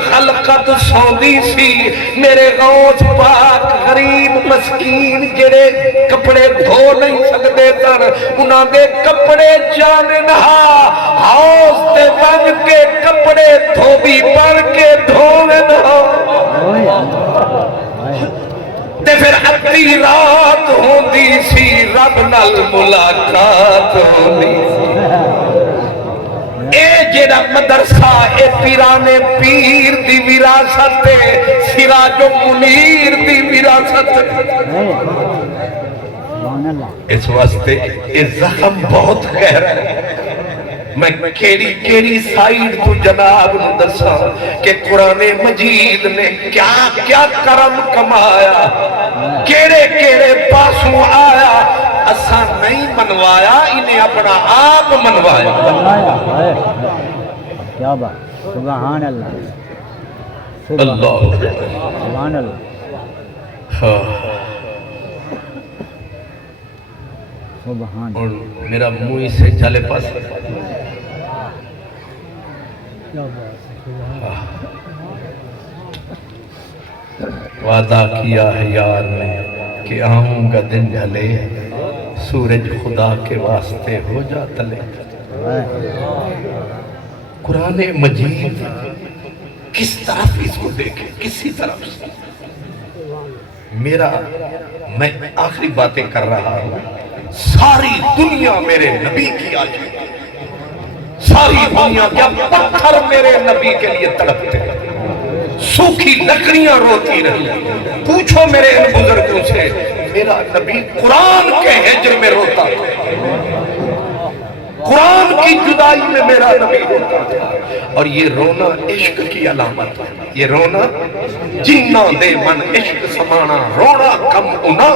خلقت سوندی سی میرے غوث پاک غریب مسکین جڑے کپڑے دھو نہیں سکتے تر انہاں دے کپڑے جانن ہا ہاؤس تے بن کے کپڑے دھوبی بن کے دھوون ہا تے پھر ادھی رات ہوندی سی رب نال ملاقات ہوندی سی اے جڑا مدرسہ اے پیرانے پیر دی وراثت سراج و منیر دی وراثت اس واسطے اے زخم بہت گہرا ہے میں کیڑی سائیڈ تو جناب دساں کہ قرآن مجید نے کیا کرم کمایا کیڑے پاسوں آیا اساں نہیں منوایا انہیں اپنا آپ منوایا کیا بات سبحان اللہ اللہ سبحان اللہ سبحان اور میرا منہ سے چلے پاس وعدہ کیا ہے یار نے کہ آؤں گا دن ڈھلے سورج خدا کے واسطے ہو جا تلے قرآن مجید کس طرف اس کو دیکھے کسی طرف سے میں آخری باتیں کر رہا ہوں ساری دنیا میرے نبی کی آج ساری دنیا کیا پتھر میرے نبی کے لیے تڑپتے سوکھی لکڑیاں روتی رہی پوچھو میرے ان بزرگوں سے میرا نبی قرآن کے ہجر میں روتا قرآن کی جدائی میں میرا نبی روتا اور یہ رونا عشق کی علامت ہے یہ رونا جنہ دے من عشق سمانا رونا کم انا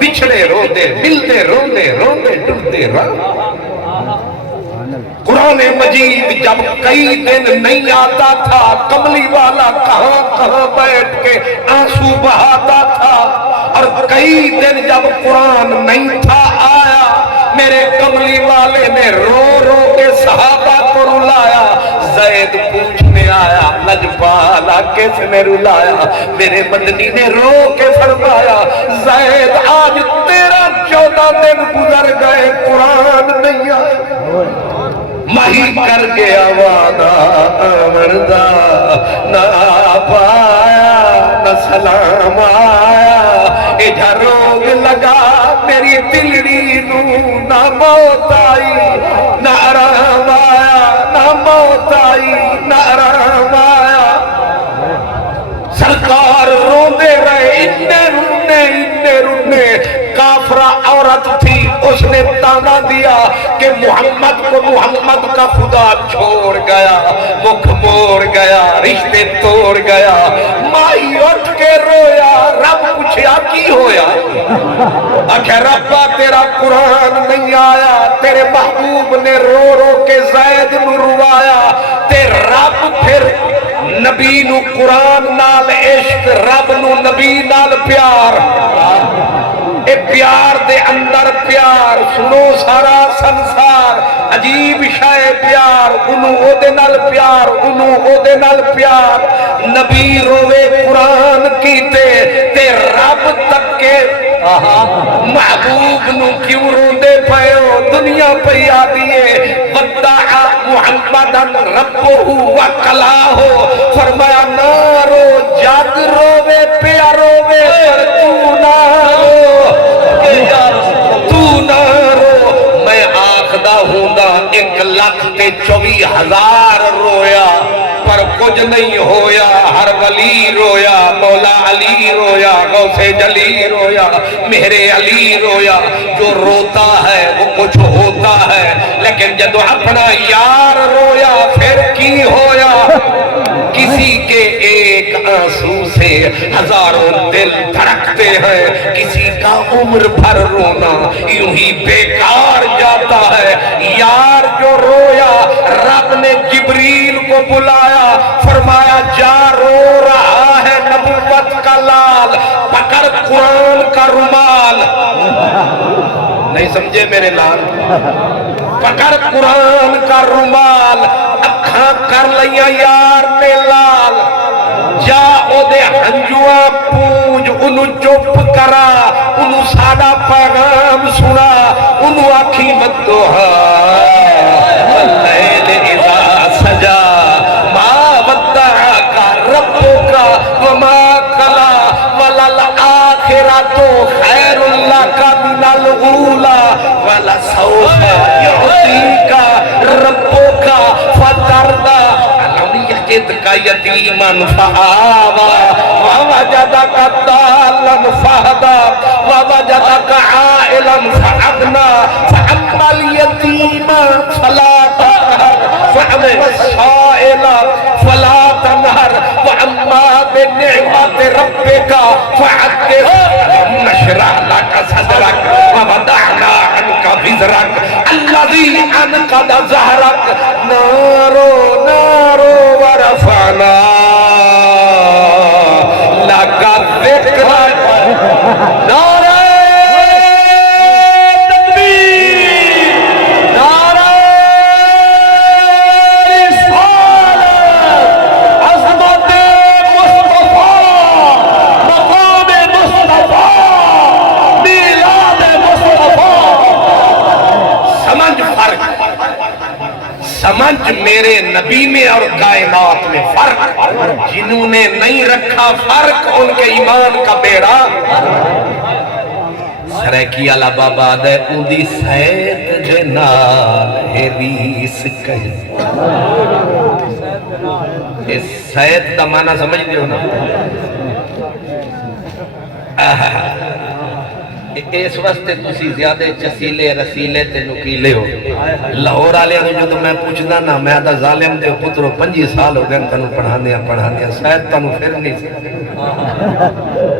بچھڑے رو دے ملتے رو دے ڈرتے رہا قرآن مجید جب کئی دن نہیں آتا تھا کملی والا کہاں بیٹھ کے آنسو بہاتا تھا اور کئی دن جب قرآن نہیں تھا آیا میرے کملی والے نے رو رو کے صحابہ کو رلایا زید پوچھنے آیا لجپالا کس نے رلایا میرے مدنی نے رو کے فرمایا زید آج 13-14 دن گزر گئے قرآن نہیں آیا مہی کر گیا وعدہ آمردہ نہ پایا نہ سلام آیا اجھا روگ لگا میری دلڑی نو نہ موت آئی نہ آرام آیا نہ موت آئی نہ آرام آیا سرکار روندے رہے انے رونے کافرہ عورت تھی اس نے تانا دیا کہ محمد کا خدا چھوڑ گیا مکھ موڑ گیا رشتے توڑ گیا مائی اٹھ کے رویا رب پوچھیا کی ہویا آخر ربا تیرا قرآن نہیں آیا تیرے محبوب نے رو رو کے زید نو روایا تے رب پھر نبی نو قرآن نال عشق رب نو نبی نال پیار اے پیار دے اندر پیار سنو سارا سنسار عجیب شاہ پیار انہوں او دے نال پیار انہوں او دے نال پیار نبی روے قرآن کیتے تے رب تک کے محبوب نو کیوں روندے پئے ہو دنیا پہ آدیے ودعا محمدن ربہو وکلاہو فرمایا نہ رو جگ روے پیا روے پر تو نہ رو تو نہ رو میں آخدہ ہوں گا 1,24,000 رویا پر کچھ نہیں ہویا ہر ولی رویا مولا علی رویا غوث جلی رویا میرے علی رویا جو روتا ہے وہ کچھ ہوتا ہے لیکن جب اپنا یار رویا پھر کی ہویا کسی کے ایک آنسو سے ہزاروں دل دھڑکتے ہیں کسی کا عمر بھر رونا یوں ہی بیکار جاتا ہے یار جو رویا رب نے جبریل کو بلایا فرمایا جا رو رہا ہے نبوت کا لال پکڑ قرآن کا رومال نہیں سمجھے میرے لال پکڑ قرآن کا رومال اکھاں کر لیا یار نے لال جا او دے ہنجوہ پوج انہوں چپ کرا انہوں سادہ پیغام سنا انہوں آکھی مدوہا واللیل اذا سجا ما ودعک ربک وما قلا وللآخرۃ خیر لک من الاولی ولسوف یعطیک ربک فترضی يجدك يتيما فآوى ووجدك ضالا فهدى ووجدك عائلا فأغنى فأما اليتيم فلا تقهر فأما السائل فلا تنهر وأما بنعمة ربك فحدث نشرح لك صدرك ووضعنا وزرک الذی انقض ظہرک نارو نارو ورفعنا لک ذکرک نعرہ تکبیر نعرہ رسالت عظمت مصطفیٰ مقام مصطفیٰ میلاد مصطفیٰ سمجھ فرق سمجھ میرے نبی میں اور کائنات میں فرق جنہوں نے نہیں رکھا فرق ان کے ایمان کا بیڑا سریکی علا بابا دے اندی سید جنال حدیث کہیں اس سید دا معنی سمجھ دیو نا اس واسطے تسی زیادہ چسیلے رسیلے تے نکیلے ہو لاہور آلے آنے جو تو میں پوچھنا نا میں آدھا ظالم دے پترو 5 سال ہو گئے تنو پڑھانے شاید تنو پھر نہیں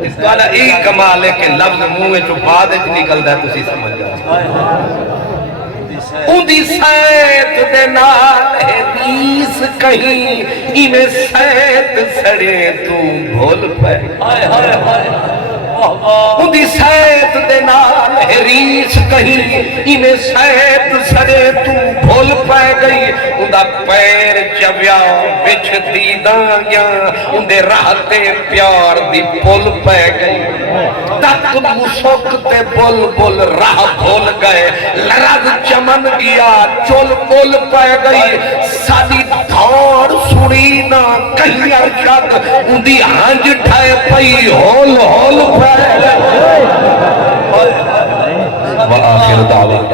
اس والا ایک کمال ہے کہ لفظ منہ میں جو بعد نکل دا ہے تسی سمجھ جاؤ اندی سید دے نال حدیث کہیں ایمیں سید سڑے تو بھول پائے اندی سید دے نال حریص کہیں ایمیں سید سڑے تو بھول پائے گئی اندہ پیر چویا بچھ دیداں گیا اندے راہتے پیار دی بھول پائے گئی تک مسکتے بول بول راہ بھول گئے لرد چمن گیا چول بول پائے گئی سادی دھار سڑی نہ کہیں ارشد اندی ہنج ٹھائے پئی ہول ہول پائے وآخر دعوات